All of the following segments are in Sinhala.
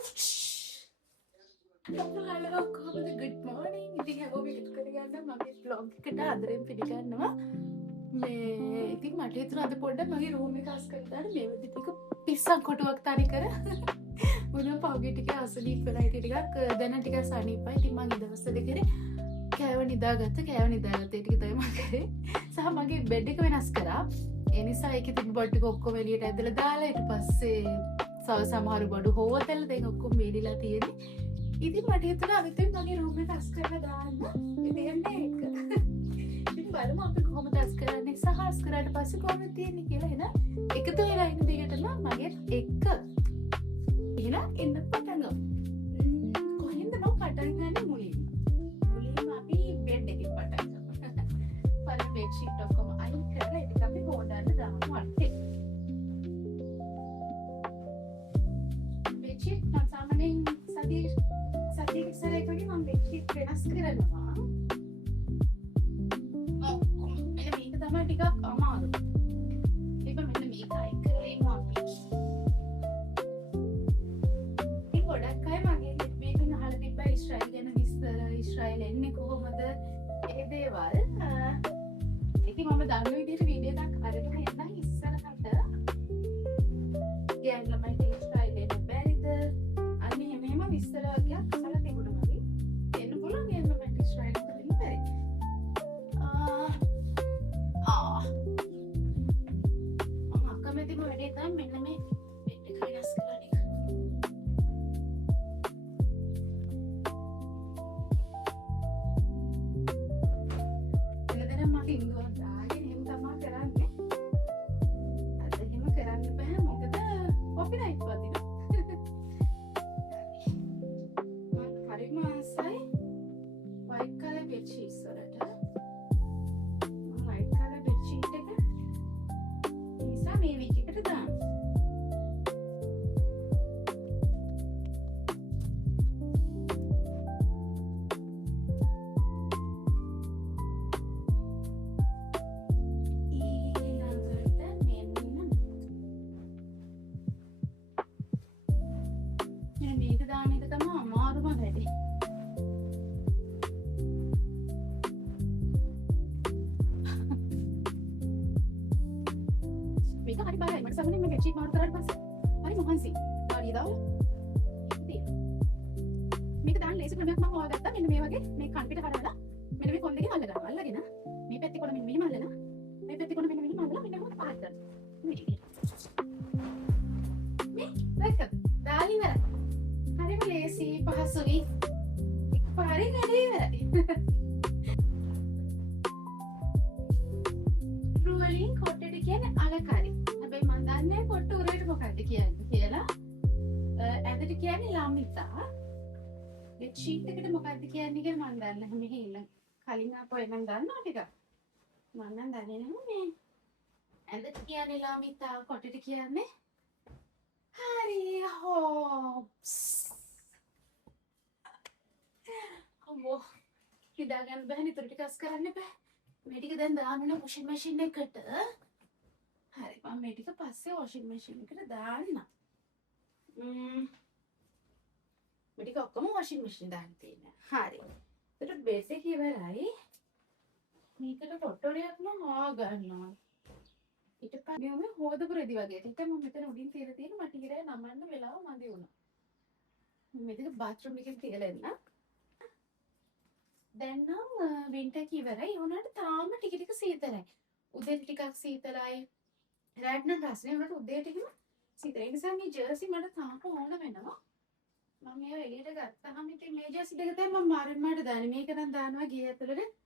හලෝ කොහොමද good morning ඉතින් හැමෝම එකතු කරගන්න මගේ vlog එකට ආදරෙන් පිළිගන්නවා මේ ඉතින් මට හිතුණා අද පොඩ්ඩක් මගේ room එක අස් කරලා දාන්න මේ වෙද්දි ටික පිස්සන් කොටුවක් තරි කර මොනවා පහුගිය ටික අසනීප වෙලා ඉතින් ටිකක් දැන් ටිකක් සනීපයි ඉතින් මම ඉදවස් දෙකේ කෑව නිදාගත්ත ඒ ටික තමයි මම කරේ සහ මගේ බෙඩ් එක වෙනස් කරා ඒ නිසා ඒකේ තිබ්බ බඩ ටික ඔක්කොම එළියට ඇදලා දාලා ඊට පස්සේ සමහර බඩු හොවතල දැන් ඔක්කොම වීලිලා තියෙන්නේ ඉතින් මට හිතුණා අවිතෙන් මගේ රූම් එක අස් කරලා දාන්න ඉතින් එන්නේ ඒක ඉතින් බලමු අපි කොහොමද අස් කරන්නේ සහ අස් කරාට පස්සේ කොහොමද තියෙන්නේ කියලා එහෙනම් එකතු වෙලා ඉන්න දෙයටම මගේ එක එහෙනම් එන්න පටන් ගමු කොහෙන්ද මම පටන් ගන්නේ මුලින්ම අපි බෙඩ් එකෙන් පටන් ගමු පළවෙනි බෙඩ් ෂීට් ඔක්කොම අයින් කරලා ඒක අපි හොදන්න දාමු අටේ බෙඩ් ෂීට් නම් සාමාන්‍යයෙන් සතිය ඉස්සරහට වගේ මම බෙඩ් ෂීට් වෙනස් කරනවා. මෙන්න මේක තමයි ටිකක් අමාරු. ඒක මෙන්න මේක අයින් කරලා ඉමු අපි. ඉතින් ගොඩක් අය මගේ මේකෙන් අහලා තිබ්බා ඊශ්‍රායල් ගැන විස්තර ඊශ්‍රායල් එන්නේ කොහොමද ඒ දේවල්. ඉතින් මම දන්න විදිහට වීඩියෝ එකක් අරගෙන එන්න ඉස්සරහට ගෑන් ළමයිට ඊශ්‍රායල් එන්න බැරිද? අනේ මේම විස්තර වගේක් ෂීට් එකට මොකක්ද කියන්නේ කියලා මම දන්නේ නැහැ මෙහි ඉන්න කලින් ආපු එක මම දන්නවා ටිකක් මම නම් දන්නේ නැහැ මේ ඇඳට කියන්නේ ලාමිතා කොටට කියන්නේ හරි හොප්ස් අම්මෝ හිතා ගන්න බෑ නිතර ටික අස් කරන්න බෑ මේ ටික දැන් දාන්න වොෂින් මැෂින් එකට හරි මම මේ ටික පස්සේ වොෂින් මැෂින් එකට දාන්න මේක ඔක්කොම වොෂින් මැෂින් දාන්න තියෙනවා. හරි. ඒකට බේසික් ඉවරයි. මේකට ෆොටෝරියක් නම් හොගන්නවා. ඊට පස්සේ මේ හොදපු රෙදි වගේ. ටික මම මෙතන උඩින් තියලා තියෙන මට ඉරේ නමන්න වෙලාව මදි වුණා. මේක බාත්රූම් එකේ තියලා එන්න. දැන් නම් වින්ටර් එක ඉවරයි. ඒ වුණාට තාම ටික ටික සීතලයි. උදේට ටිකක් සීතලයි. රැත් නම් රස්නේ වුණාට උදේට එහෙම සීතලයි. ඒ නිසා මේ ජර්සි මට තාම ඕන වෙනවා. මම මේව එළියට ගත්තාම ඉතින් මේ ජර්සි දෙක තමයි මම මාරෙන් මාට දාන්නේ. මේක නම් දානවා ගිය ඇතුළට.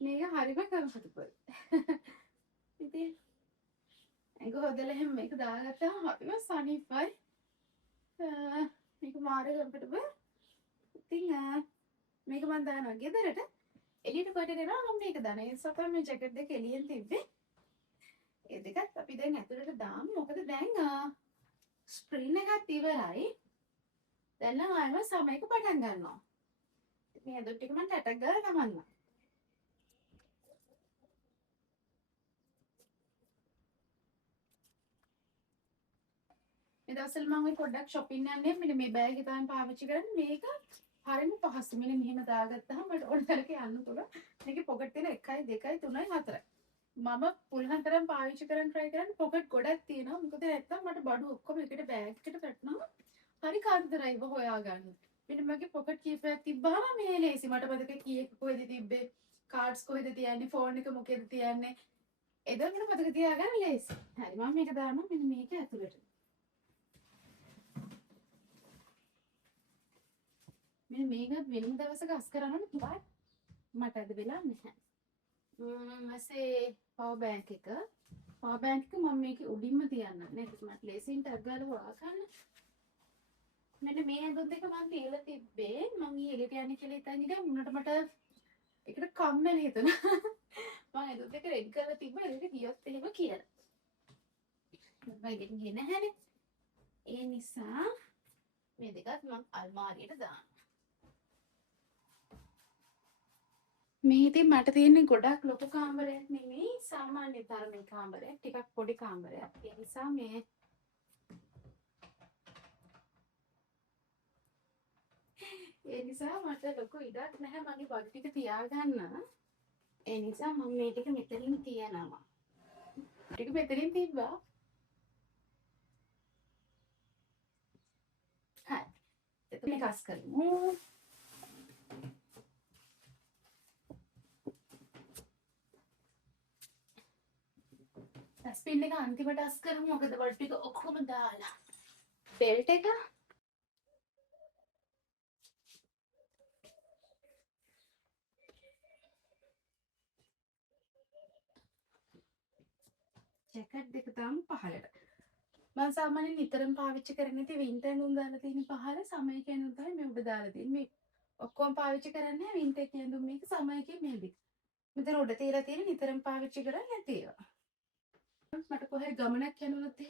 මේක හරිම කම්ෆර්ටබල්. ඉතින් ඒක හොදලා එහෙම මේක දාගත්තාම හරිම සනීපයි. මේක මාරෙ කම්ෆර්ටබල්. ඉතින් මේක මම දානවා ගෙදරට. එළියට කොට දෙනවා මම මේක දානවා. ඒ නිසා තමයි මේ ජැකට් දෙක එළියෙන් තිබ්බේ. ඒ දෙකත් අපි දැන් ඇතුළට දාමු. මොකද දැන් ස්ක්‍රීන් එකත් ඉවරයි. දැන් නම් ආයෙම සමයක පටන් ගන්නවා. මේ අදොත් ටික මම ටැටක් ගාලා නමන්නම්. මේ දවස්වල මම ওই පොඩ්ඩක් shopping යන්නේ මෙන්න මේ බෑග් එක තමයි පාවිච්චි කරන්නේ. මේක හරියම පහසු. මෙන්න මෙහෙම දාගත්තාම මට ඕන තරක යන්න පුළුවන්. මේකේ පොකට් තියෙන 1 2 3 4. මම පුළුවන් තරම් පාවිච්චි කරන්න try කරන්නේ පොකට් ගොඩක් තියෙනවා. මොකද නැත්තම් මට බඩු ඔක්කොම එකට බෑග් එකට වැටෙනවා. හරි කරදරයි ඒව හොයාගන්න. මෙන්න මගේ පොකට් කීපයක් තිබ්බහම මේ ලේසි. මට මතක කීයක කොහෙද තිබ්බේ? කාඩ්ස් කොහෙද තියන්නේ? ෆෝන් එක මොකේද තියන්නේ? එදා මට මතක තියාගන්න ලේසි. හරි මම මේක දානවා මෙන්න මේක ඇතුළට. මෙන්න මේක වෙන දවසක අස් කරන්න පුළුවන්. මට අද වෙලා නැහැ. ඊපස්සේ පවර් බැංක් එක. පවර් බැංක් එක මම මේකේ උඩින්ම තියන්න. නේද? මට ලේසියෙන් ටැග් ගාලා හොයාගන්න. මෙන්න මේ ඇඳුම් දෙක මම තියලා තිබ්බේ. මම ඊළඟට යන්නේ කියලා හිතන් ඉඳන් මුණට මට ඒකට කම්මැලි හිතුණා. මම ඇඳුම් දෙක රෙඩි කරලා තිබ්බා. ඒකට ගියොත් එහෙම කියලා. මම ගෙන් ගියේ නැහැනේ. ඒ නිසා මේ දෙකත් මම අල්මාරියට දානවා. මේ ඉතින් මට තියෙන්නේ ගොඩක් ලොකු කාමරයක් නෙමෙයි සාමාන්‍ය තරමේ කාමරයක් ටිකක් පොඩි කාමරයක් ඒ නිසා මට ලොකු ඉඩක් නැහැ මගේ බඩු ටික තියාගන්න ඒ නිසා මම මේ ටික මෙතනින් තියනවා ටික මෙතනින් තිබ්බා හරි එතන කස් කරමු ස්පින් එක අන්තිමට අස් කරමු මොකද බඩු ටික ඔක්කොම දාලා බෙල්ට් එක ජැකට් දෙක තාම පහළට මම සාමාන්‍යයෙන් නිතරම පාවිච්චි කරන්නේ ඉතින් වින්ටර් ඇඳුම් දාලා තියෙන පහළ සමයක ඇඳුම් තමයි මේ උඩ දාලා තියෙන්නේ මේ ඔක්කොම පාවිච්චි කරන්නේ වින්ටර් ඇඳුම් මේක සමයකින් මේදි මෙතන උඩ තියලා තියෙන නිතරම පාවිච්චි කරන්නේ නැති ඒවා මට කොහේ ගමනක් යනවද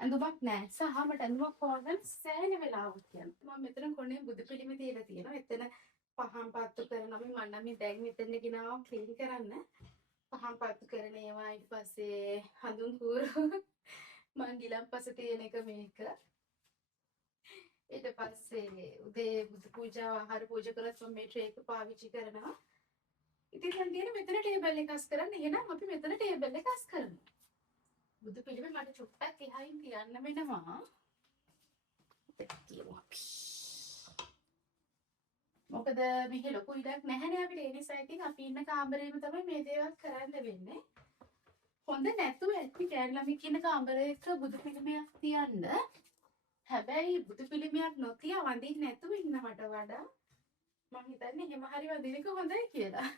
ඇඳුමක් නැහැ සහ මට ඇඳුමක් හොයන්න සෑහෙන වෙලාවක් යනවා මම මෙතන කොනේ බුදු පිළිම තියලා තියෙනවා එතන පහන් පත්තු කරනවා මම නම් දැන් මෙතන ගෙනාවා ක්ලීන් කරන්න පහන් පත්තු කරන ඒවා ඊට පස්සේ හඳුන් කූරු මං ගිලම්පස තියෙන එක මේක ඊට පස්සේ උදේ බුදු පූජාව ආහාර පූජා කරත් මම මේ ට්‍රේ එක පාවිච්චි කරනවා ඉතින් දැන් තියෙන මෙතන ටේබල් එක අස් කරන්න එහෙනම් අපි මෙතන ටේබල් එක අස් කරමු බුදු පිළිම මට චුට්ටක් එහායින් තියන්න වෙනවා මොකද මේකේ ලොකු ඉඩක් නැහැනේ අපිට ඒ නිසා ඉතින් අපි ඉන්න කාමරේම තමයි මේ දේවල් කරන්න වෙන්නේ හොඳ නැතුව ඇති කෑල්ලම කියන කාමරයක බුදු පිළිමයක් තියන්න හැබැයි බුදු පිළිමයක් නොතිය වඳින්න නැතුව ඉන්නවට වඩා මම හිතන්නේ එහෙම හරි වදින එක හොඳයි කියලා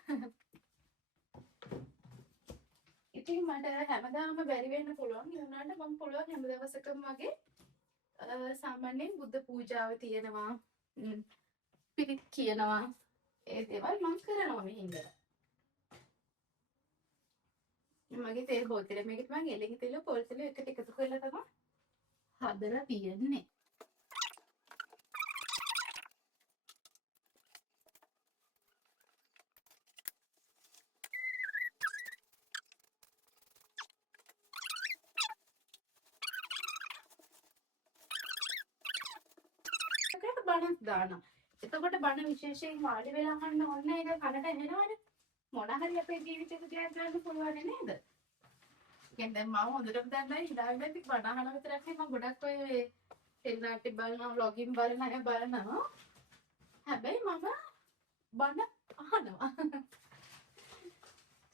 ඉතින් මට හැමදාම බැරි වෙන්න පුළුවන් ඒ වුණාට මම පුළුවන් හැම දවසකම වගේ සාමාන්‍යයෙන් බුද්ධ පූජාව තියෙනවා පිරිත් කියනවා ඒ දේවල් මම කරනවා මේ හින්දා මගේ තෙල් බෝතලෙ මේකට මම එළඟ තෙල පොල් තෙල එකට එකතු කරලා තමයි හදලා තියන්නේ බණක් දානවා. එතකොට බණ විශේෂයෙන් වාඩි වෙලා අහන්න ඕනේ ඒක කනට ඇහෙනවනේ. මොන හරි අපේ ජීවිතේට තියන්න ගන්න පුළුවන් නේද? කියන්නේ දැන් මම හොඳටම දන්නා ඉඳාගෙන ඉතින් බණ අහන විතරක් නෙමෙයි මම ගොඩක් ඔය එන්නාටි බලනවා vlogging බලන අය බලනවා. හැබැයි මම බණ අහනවා.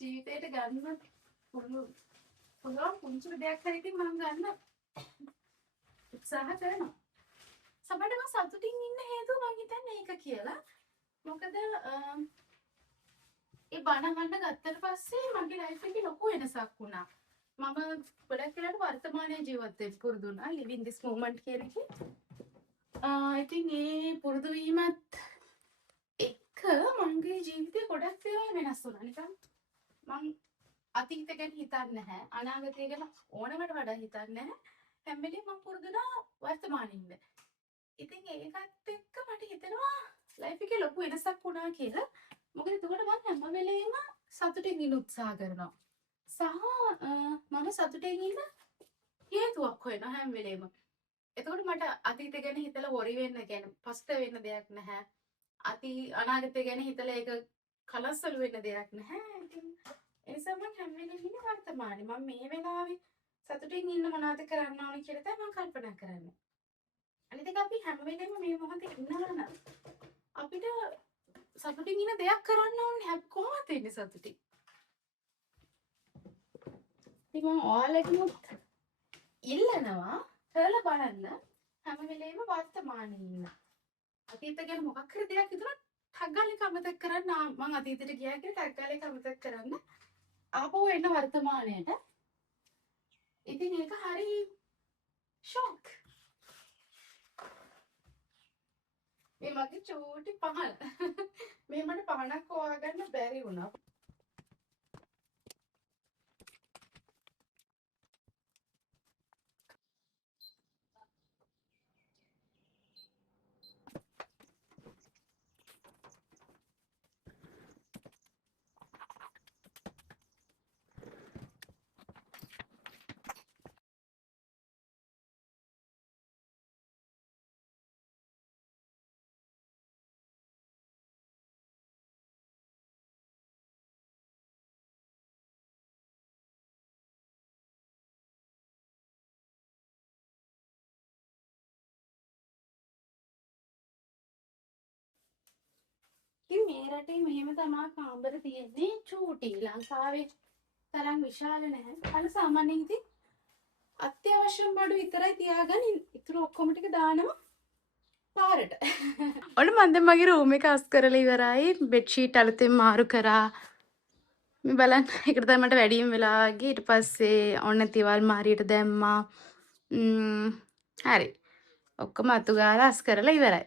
ජීවිතේට ගන්න පුළුවන් පුංචි දෙයක් හරි ඉතින් මම ගන්න උත්සාහ කරනවා. සමහරවිට මම සතුටින් ඉන්න හේතුව මම හිතන්නේ ඒක කියලා. මොකද ඒ බණ අහන්න ගත්තට පස්සේ මගේ ලයිෆ් එකේ ලොකු වෙනසක් වුණා. මම ගොඩක් වෙලාවට වර්තමානයේ ජීවත් වෙන්න පුරුදු වුණා. live in this moment කියන එකේ. ඉතින් ඒ පුරුදු වීමත් එක්ක මගේ ජීවිතේ ගොඩක් දේවල් වෙනස් වුණා. නිකන් මම අතීතය ගැන හිතන්නේ නැහැ. අනාගතය ගැන ඕනකට වඩා හිතන්නේ නැහැ. හැම වෙලේම මම පුරුදු වුණා වර්තමානයේ ඉන්න. ඉතින් ඒකත් එක්ක මට හිතෙනවා ලයිෆ් එකේ ලොකු වෙනසක් වුණා කියලා. මොකද එතකොට මම හැම වෙලේම සතුටින් ඉන්න උත්සාහ කරනවා. සහ මම සතුටින් ඉන්න හේතුවක් හොයනවා හැම වෙලේම. එතකොට මට අතීතය ගැන හිතලා හොරි වෙන්න කියන්නේ පස්ත වෙන්න දෙයක් නැහැ. අනාගතය ගැන හිතලා ඒක කලස්සලු වෙන්න දෙයක් නැහැ. ඉතින් ඒ නිසා මම හැම වෙලේම ඉන්නේ වර්තමානේ. මම මේ වෙලාවේ සතුටින් ඉන්න මොනවද කරන්න ඕනේ කියලා තමයි මම කල්පනා කරන්නේ. අනිත් එක අපි හැම වෙලේම මේ මොහොතේ ඉන්නවා නම් අපිට සතුටින් ඉන්න දෙයක් කරන්න ඕනේ. කොහොමද ඉන්නේ සතුටින්? ඉතින් මම ඔයාලගෙනුත් ඉල්ලනවා කරලා බලන්න හැම වෙලේම වර්තමානයේ ඉන්න. අතීත ගැන මොකක් හරි දෙයක් හිතුණා ටක් ගාලා ඒක අමතක කරන්න මම අතීතයට ගියා කියලා ටක් ගාලා ඒක අමතක කරන්න ආපහු එන්න වර්තමානයට. ඉතින් ඒක හරි ෂොක්. මේ මගේ චූටි පහන. මේ මට පහනක් හොයාගන්න බැරි වුණා. ඉතින් මේ රටේ මෙහෙම තමයි කාමර තියෙන්නේ චූටි. ලංකාවේ තරම් විශාල නැහැ. අර සාමාන්‍යයෙන් ඉතින් අත්‍යවශ්‍යම බඩු විතරයි තියාගෙන ඉතුරු ඔක්කොම ටික දානවා පාරට. ඔන්න මම දැන් මගේ රූම් එක අස් කරලා ඉවරයි. බෙඩ් ෂීට් අලුතෙන් මාරු කරා. මේ බලන්න ඒකට තමයි මට වැඩිම වෙලා ගියේ. ඊට පස්සේ ඔන්න තිවල් මාරියට දැම්මා. හරි. ඔක්කොම අතු ගාලා අස් කරලා ඉවරයි.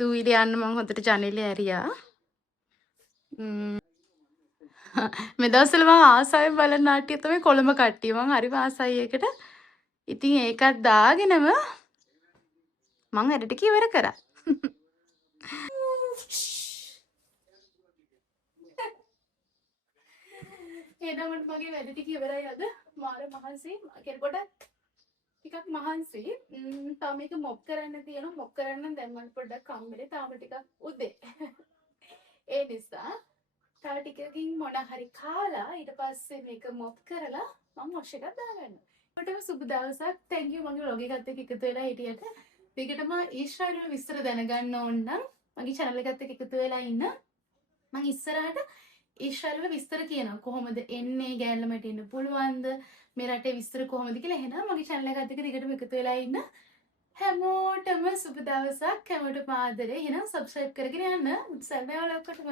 දූවිලි යන්න මම හොඳට ජනෙලේ ඇරියා. මේ දවස්වල මම ආසාවෙන් බලන නාට්‍ය තමයි කොළඹ කට්ටිය. මම හරිම ආසයි ඒකට. ඉතින් ඒකත් දාගෙනම මම වැඩ ටික ඉවර කරා. එහෙනම් මගේ වැඩ ටික ඉවරයි අද. මාර මහන්සි. කෙනෙකුට ටිකක් මහන්සි. තාම මේක මොප් කරන්න තියෙනවා. මොප් කරන්න දැන් මම පොඩ්ඩක් කම්මලේ තාම ටිකක් උදේ. ඒ නිසා තව ටිකකින් මොන හරි කාලා ඊට පස්සේ මේක මොප් කරලා මම වොෂ් එකක් දාගන්නවා. ඔබටම සුබ දවසක්. thank you මගේ vlog එකත් එක්ක එකතු වෙලා හිටියට. ඊකටම ඊශ්‍රායල් වල විස්තර දැනගන්න ඕන නම් මගේ channel එකත් එක්ක එකතු වෙලා ඉන්න. මම ඉස්සරහට ඊශ්‍රායල් වල විස්තර කියනවා. කොහොමද එන්නේ ගෑල්ලමට එන්න පුළුවන්ද? මේ රටේ විස්තර කොහොමද කියලා. එහෙනම් මගේ channel එකත් එක්ක දිගටම එකතු වෙලා ඉන්න. හැමෝටම සුබ දවසක්. හැමෝටම ආදරේ. එහෙනම් subscribe කරගෙන යන්න. උත්සාහ ඔයාලා ඔක්කොටම